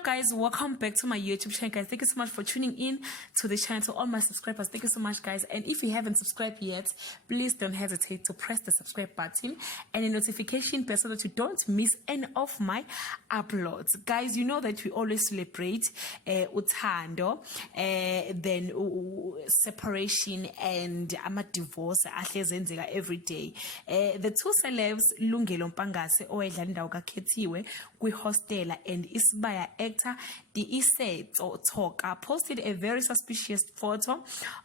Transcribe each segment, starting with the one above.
Hello guys, welcome back to my YouTube channel, guys. Thank you so much for tuning in to the channel. To all my subscribers, thank you so much, guys. And if you haven't subscribed yet, please don't hesitate to press the subscribe button and the notification bell so that you don't miss any of my uploads. Guys, you know that we always celebrate uthando, then separation and divorce every day. The two celebs, Lungelo Mpangase owedlala indawo kaKhethiwe kwi-hostela and Isibaya actor Tiisetso Talker posted a very suspicious photo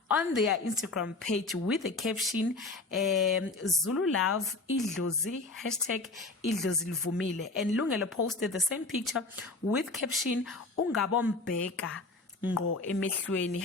on their Instagram page with the caption Zulu love idlozi #idlozi livumile, and Lungelo posted the same picture with caption ungabombheka ngqo emehlweni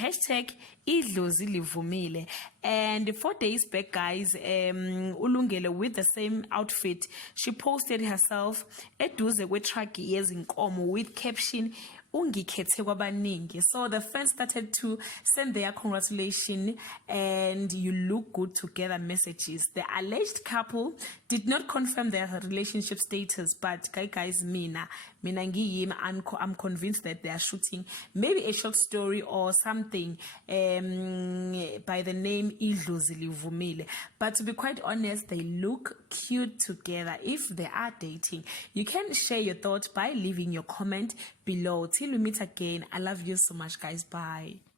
#idlozi livumile. And 4 days back, guys, Lungelo with the same outfit, she posted herself eduze kwe-truck yezinkomo with caption ungikhethe kwabaningi. So the fans started to send their congratulations and you look good together messages. The alleged couple did not confirm their relationship status, but guys, mina I'm convinced that they are shooting maybe a short story or something by the name Idlozi livumile. But to be quite honest, they look cute together. If they are dating, you can share your thoughts by leaving your comment below. Till we meet again, I love you so much, guys. Bye.